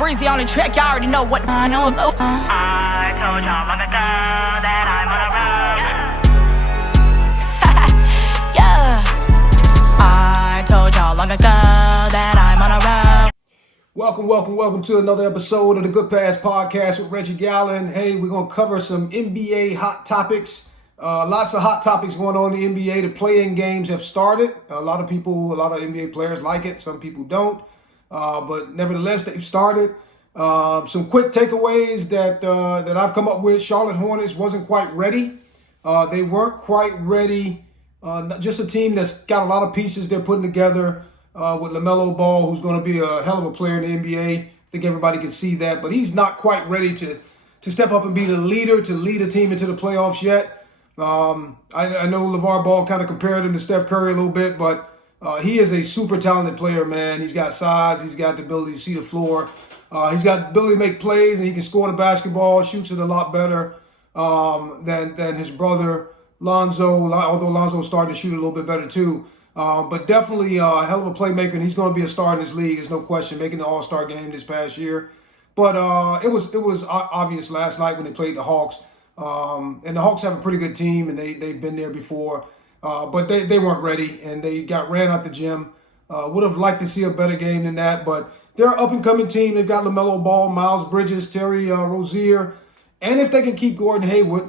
breezy on the track, y'all already know what I know. I told y'all long ago that I'm on a road. Yeah. I told y'all long ago that I'm on a road. Welcome to another episode of the Good Pass Podcast with Reggie Gallon. Hey, we're going to cover some NBA hot topics. Lots of hot topics going on in the NBA. The play-in games have started. A lot of NBA players like it. Some people don't. But nevertheless, they've started. Some quick takeaways that I've come up with. Charlotte Hornets wasn't quite ready. They weren't quite ready. Just a team that's got a lot of pieces they're putting together with Lamelo Ball, who's going to be a hell of a player in the NBA. I think everybody can see that. But he's not quite ready to step up and be the leader, to lead a team into the playoffs yet. I know LeVar Ball kind of compared him to Steph Curry a little bit, but he is a super talented player, man. He's got size. He's got the ability to see the floor. He's got the ability to make plays, and he can score the basketball, shoots it a lot better than his brother Lonzo, although Lonzo's starting to shoot a little bit better too. But definitely a hell of a playmaker, and he's going to be a star in this league. There's no question, making the All-Star game this past year. But it was obvious last night when they played the Hawks. And the Hawks have a pretty good team, and they've been there before. But they weren't ready, and they got ran out the gym. Would have liked to see a better game than that, but they're an up-and-coming team. They've got LaMelo Ball, Miles Bridges, Terry Rozier. And if they can keep Gordon Hayward,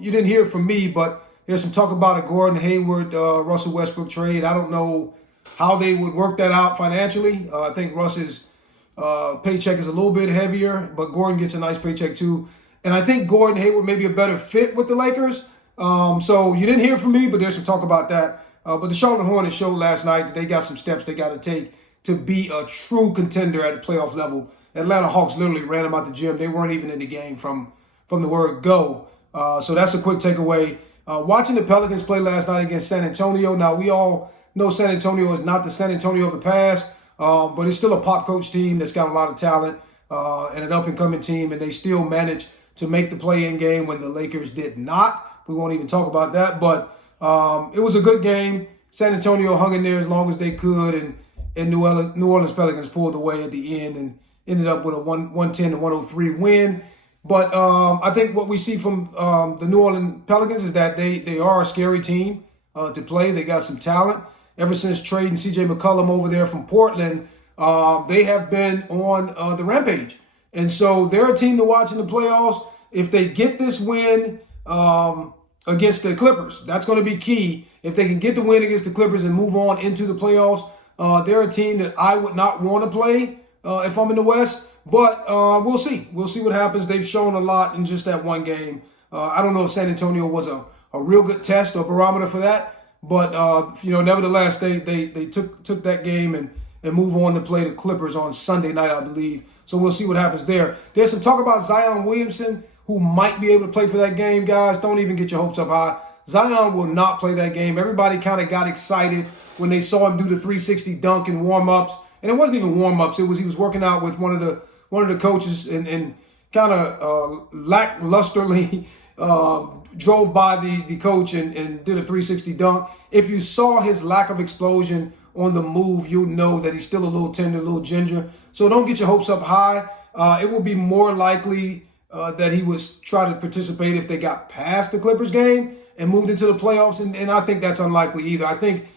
you didn't hear it from me, but there's some talk about a Gordon Hayward, Russell Westbrook trade. I don't know how they would work that out financially. I think Russ's paycheck is a little bit heavier, but Gordon gets a nice paycheck too. And I think Gordon Hayward may be a better fit with the Lakers. So you didn't hear from me, but there's some talk about that. But the Charlotte Hornets showed last night that they got some steps they got to take to be a true contender at a playoff level. Atlanta Hawks literally ran them out the gym. They weren't even in the game from the word go. So that's a quick takeaway. Watching the Pelicans play last night against San Antonio. Now, we all know San Antonio is not the San Antonio of the past, but it's still a pop coach team that's got a lot of talent and an up-and-coming team, and they still managed to make the play-in game when the Lakers did not. We won't even talk about that, but it was a good game. San Antonio hung in there as long as they could, and New Orleans Pelicans pulled away at the end and ended up with a 110-103 win. But I think what we see from the New Orleans Pelicans is that they are a scary team to play. They got some talent. Ever since trading C.J. McCollum over there from Portland, they have been on the rampage. And so they're a team to watch in the playoffs. If they get this win against the Clippers, that's going to be key. If they can get the win against the Clippers and move on into the playoffs, they're a team that I would not want to play if I'm in the West. But we'll see. We'll see what happens. They've shown a lot in just that one game. I don't know if San Antonio was a real good test or barometer for that. But, nevertheless, they took that game and move on to play the Clippers on Sunday night, I believe. So we'll see what happens there. There's some talk about Zion Williamson, who might be able to play for that game, guys. Don't even get your hopes up high. Zion will not play that game. Everybody kind of got excited when they saw him do the 360 dunk in warm-ups. And it wasn't even warm-ups. He was working out with one of the coaches and kind of lacklusterly drove by the coach and did a 360 dunk. If you saw his lack of explosion on the move, you'll know that he's still a little tender, a little ginger. So don't get your hopes up high. It will be more likely that he would try to participate if they got past the Clippers game and moved into the playoffs, and I think that's unlikely either. I think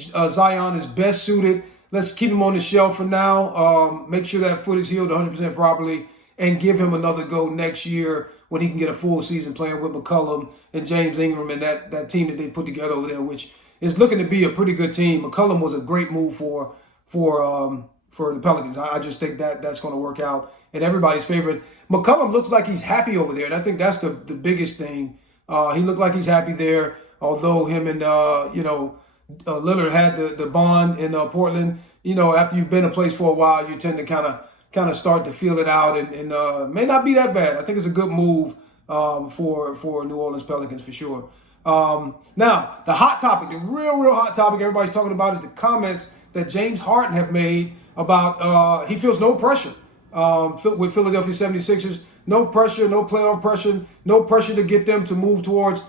Zion is best suited. Let's keep him on the shelf for now. Make sure that foot is healed 100% properly, and give him another go next year when he can get a full season playing with McCollum and James Ingram and that team that they put together over there, which is looking to be a pretty good team. McCollum was a great move for the Pelicans. I just think that's going to work out in everybody's favorite. McCollum looks like he's happy over there, and I think that's the biggest thing. He looked like he's happy there, although him and Lillard had the bond in Portland. After you've been a place for a while, you tend to kind of start to feel it out, and may not be that bad. I think it's a good move for New Orleans Pelicans for sure. Now, the hot topic, the real hot topic everybody's talking about is the comments that James Harden have made about he feels no pressure with Philadelphia 76ers. No pressure, no playoff pressure, no pressure to get them to move towards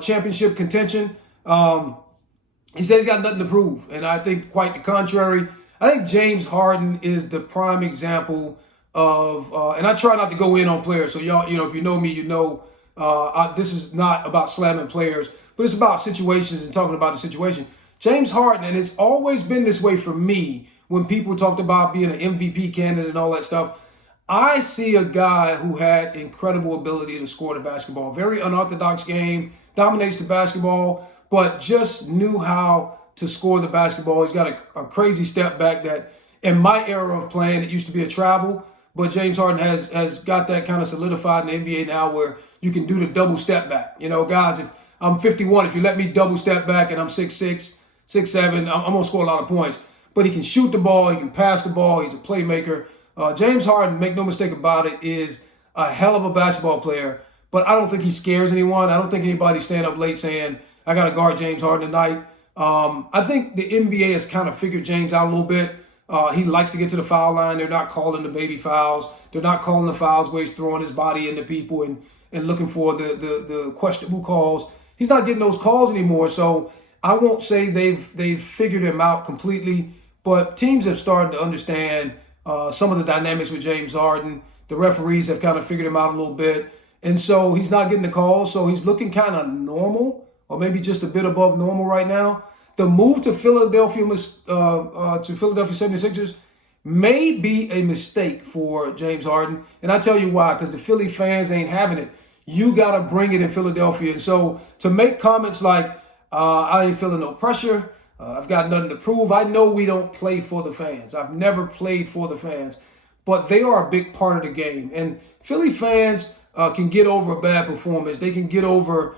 championship contention. He said he's got nothing to prove, and I think quite the contrary. I think James Harden is the prime example of, and I try not to go in on players. So y'all, if you know me, this is not about slamming players, but it's about situations and talking about the situation. James Harden, and it's always been this way for me when people talked about being an MVP candidate and all that stuff. I see a guy who had incredible ability to score the basketball. Very unorthodox game, dominates the basketball, but just knew how to score the basketball. He's got a crazy step back that in my era of playing, it used to be a travel, but James Harden has got that kind of solidified in the NBA now where you can do the double step back. Guys, if I'm 51, if you let me double step back and I'm 6'6", 6'7", I'm going to score a lot of points. But he can shoot the ball, he can pass the ball, he's a playmaker. James Harden, make no mistake about it, is a hell of a basketball player, but I don't think he scares anyone. I don't think anybody stand up late saying, I got to guard James Harden tonight. I think the NBA has kind of figured James out a little bit. He likes to get to the foul line. They're not calling the baby fouls. They're not calling the fouls where he's throwing his body into people and looking for the questionable calls. He's not getting those calls anymore, so I won't say they've figured him out completely, but teams have started to understand some of the dynamics with James Harden. The referees have kind of figured him out a little bit. And so he's not getting the calls. So he's looking kind of normal, or maybe just a bit above normal right now. The move to Philadelphia 76ers may be a mistake for James Harden. And I tell you why, because the Philly fans ain't having it. You got to bring it in Philadelphia. And so to make comments like, I ain't feeling no pressure, I've got nothing to prove. I know we don't play for the fans. I've never played for the fans, but they are a big part of the game. And Philly fans can get over a bad performance. They can get over,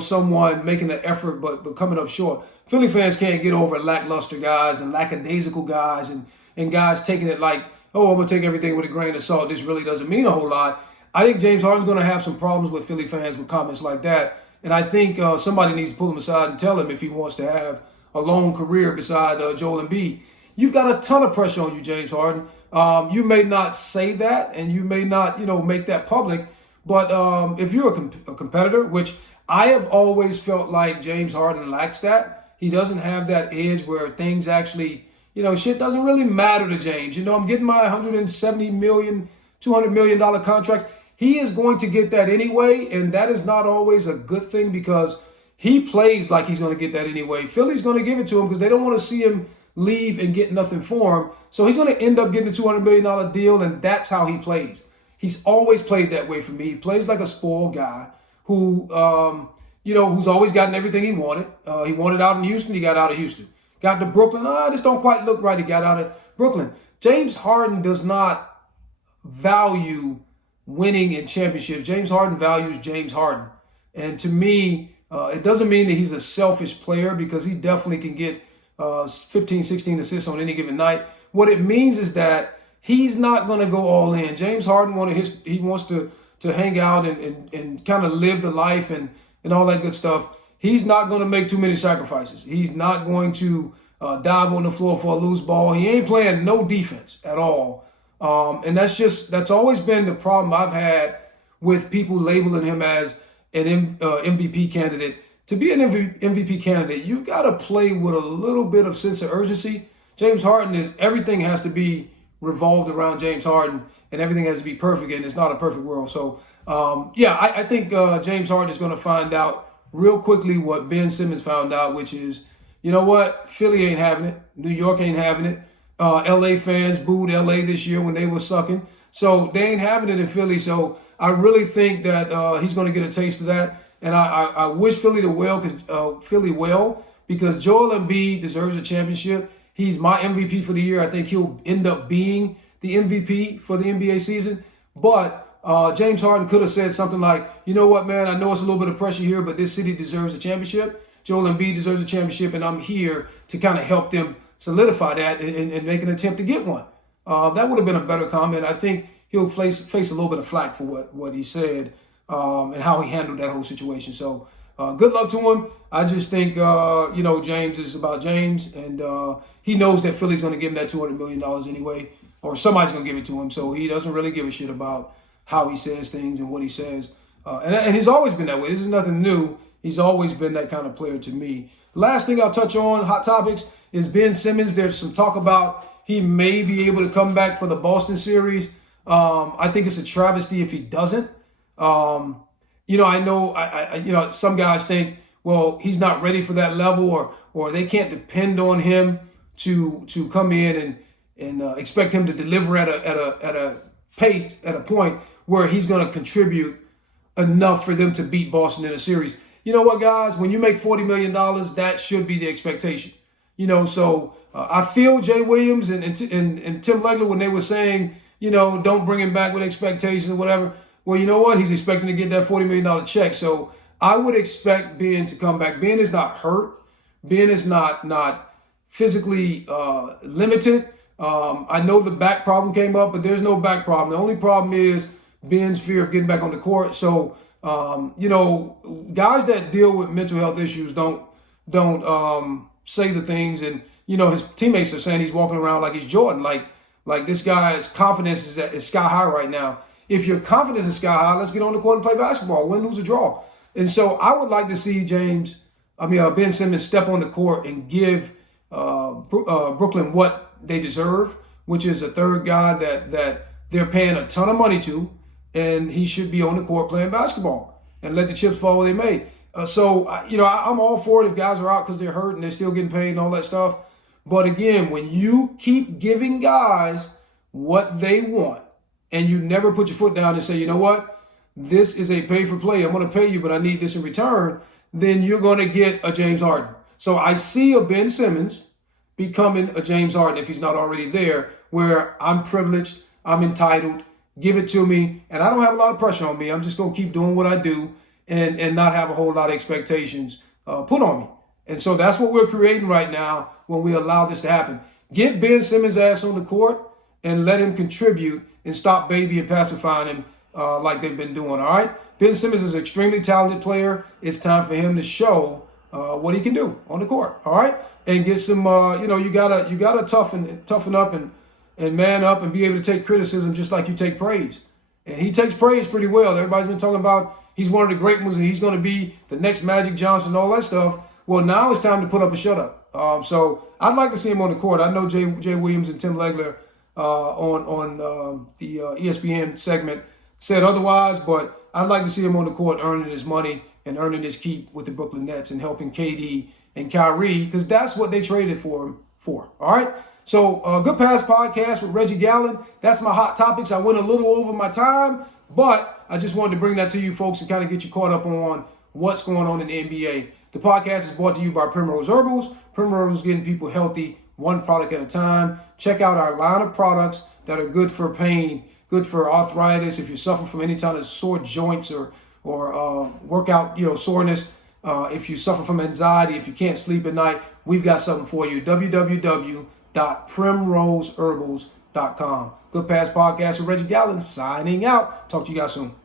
someone making an effort but coming up short. Philly fans can't get over lackluster guys and lackadaisical guys and guys taking it like, oh, I'm going to take everything with a grain of salt. This really doesn't mean a whole lot. I think James Harden's going to have some problems with Philly fans with comments like that. And I think somebody needs to pull him aside and tell him if he wants to have a long career beside Joel Embiid. You've got a ton of pressure on you, James Harden. You may not say that and you may not, make that public. But if you're a competitor, which I have always felt like James Harden lacks that. He doesn't have that edge where things actually, shit doesn't really matter to James. I'm getting my $170 million, $200 million contracts. He is going to get that anyway, and that is not always a good thing because he plays like he's going to get that anyway. Philly's going to give it to him because they don't want to see him leave and get nothing for him. So he's going to end up getting a $200 million deal, and that's how he plays. He's always played that way for me. He plays like a spoiled guy who, who's always gotten everything he wanted. He wanted out in Houston. He got out of Houston. Got to Brooklyn. This don't quite look right. He got out of Brooklyn. James Harden does not value winning in championships. James Harden values James Harden. And to me, it doesn't mean that he's a selfish player because he definitely can get 15, 16 assists on any given night. What it means is that he's not going to go all in. James Harden wants to hang out and kind of live the life and all that good stuff. He's not going to make too many sacrifices. He's not going to dive on the floor for a loose ball. He ain't playing no defense at all. And that's always been the problem I've had with people labeling him as an MVP candidate. To be an MVP candidate, you've got to play with a little bit of sense of urgency. James Harden everything has to be revolved around James Harden and everything has to be perfect, and it's not a perfect world. So, I think James Harden is going to find out real quickly what Ben Simmons found out, which is, you know what? Philly ain't having it. New York ain't having it. LA fans booed LA this year when they were sucking. So they ain't having it in Philly. So I really think that he's going to get a taste of that. And I wish Philly well because Joel Embiid deserves a championship. He's my MVP for the year. I think he'll end up being the MVP for the NBA season. But James Harden could have said something like, you know what, man, I know it's a little bit of pressure here, but this city deserves a championship. Joel Embiid deserves a championship, and I'm here to kind of help them solidify that and make an attempt to get one. That would have been a better comment. I think he'll face a little bit of flack for what he said and how he handled that whole situation. So good luck to him. I just think, James is about James, and he knows that Philly's going to give him that $200 million anyway, or somebody's going to give it to him. So he doesn't really give a shit about how he says things and what he says. And he's always been that way. This is nothing new. He's always been that kind of player to me. Last thing I'll touch on, hot topics, is Ben Simmons. There's some talk about he may be able to come back for the Boston series. I think it's a travesty if he doesn't. I know some guys think, well, he's not ready for that level, or they can't depend on him to come in and expect him to deliver at a pace, at a point where he's going to contribute enough for them to beat Boston in a series. You know what, guys? When you make $40 million, that should be the expectation. So I feel Jay Williams and Tim Legler when they were saying, don't bring him back with expectations or whatever. Well, you know what? He's expecting to get that $40 million check. So I would expect Ben to come back. Ben is not hurt. Ben is not physically limited. I know the back problem came up, but there's no back problem. The only problem is Ben's fear of getting back on the court. So, guys that deal with mental health issues don't say the things. And, his teammates are saying he's walking around like he's Jordan. Like this guy's confidence is sky high right now. If your confidence is sky high, let's get on the court and play basketball, win, lose, or draw. And so I would like to see Ben Simmons step on the court and give Brooklyn what they deserve, which is a third guy that they're paying a ton of money to, and he should be on the court playing basketball and let the chips fall where they may. I'm all for it if guys are out because they're hurt and they're still getting paid and all that stuff. But again, when you keep giving guys what they want and you never put your foot down and say, you know what, this is a pay for play, I'm going to pay you, but I need this in return, then you're going to get a James Harden. So I see a Ben Simmons becoming a James Harden if he's not already there, where I'm privileged, I'm entitled, give it to me, and I don't have a lot of pressure on me. I'm just going to keep doing what I do and not have a whole lot of expectations put on me. And so that's what we're creating right now when we allow this to happen. Get Ben Simmons' ass on the court and let him contribute and stop baby and pacifying him like they've been doing, all right? Ben Simmons is an extremely talented player. It's time for him to show what he can do on the court, all right? And get some, you gotta toughen up and man up and be able to take criticism just like you take praise. And he takes praise pretty well. Everybody's been talking about he's one of the great ones and he's going to be the next Magic Johnson and all that stuff. Well, now it's time to put up a shut up. So I'd like to see him on the court. I know Jay Williams and Tim Legler on the ESPN segment said otherwise, but I'd like to see him on the court earning his money and earning his keep with the Brooklyn Nets and helping KD and Kyrie, because that's what they traded for him for. All right? So Good Pass Podcast with Reggie Gallon. That's my hot topics. I went a little over my time, but I just wanted to bring that to you folks and kind of get you caught up on what's going on in the NBA. The podcast is brought to you by Primrose Herbals. Primrose is getting people healthy one product at a time. Check out our line of products that are good for pain, good for arthritis, if you suffer from any kind of sore joints or workout, soreness, if you suffer from anxiety, if you can't sleep at night, we've got something for you. www.primroseherbals.com. Good Pass Podcast with Reggie Gallon signing out. Talk to you guys soon.